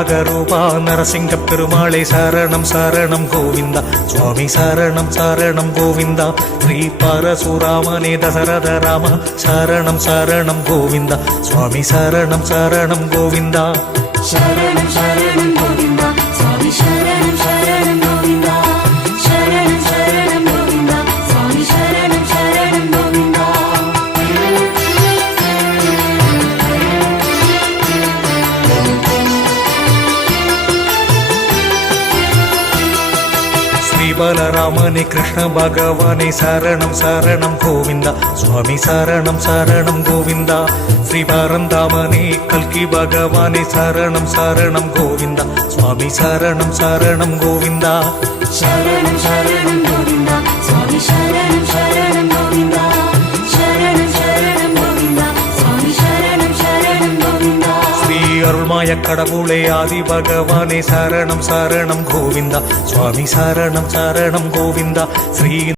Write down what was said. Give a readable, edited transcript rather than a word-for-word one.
வராகரூபா நரசிங்க பெருமாளே சரணம் சரணம் கோவிந்தா. சுவாமி சரணம் சரணம் கோவிந்தா. ஸ்ரீ பரசுராமனே தசரத ராம சரணம் சரணம் கோவிந்தா. சுவாமி சரணம் சரணம் கோவிந்தா. சரணம் சரணம் கோவிந்தா. சுவாமி சரணம் சரணம் கோவிந்தா. சரணம் சரணம் கோவிந்தா. சுவாமி சரணம் சரணம் கோவிந்தா. பலராமனே கிருஷ்ண பகவானே சரணம் சரணம் கோவிந்தா. சுவாமி சரணம் சரணம் கோவிந்தா. ஸ்ரீ பரந்தாமனே கல்கி பகவானே சரணம் சரணம் கோவிந்தா. சுவாமி சரணம் சரணம் கோவிந்தா. சரணம் சரணம் கோவிந்தா. சுவாமி சரணம் சரணம் கோவிந்தா. சரணம் சரணம் கோவிந்தா. சுவாமி சரணம் சரணம் கோவிந்தா. ஸ்ரீ அருள்மாய கடவுளே ஆதி பகவானே சரணம் சரணம் கோவிந்தா. சுவாமி சரணம் சரணம் கோவிந்தா. ஸ்ரீ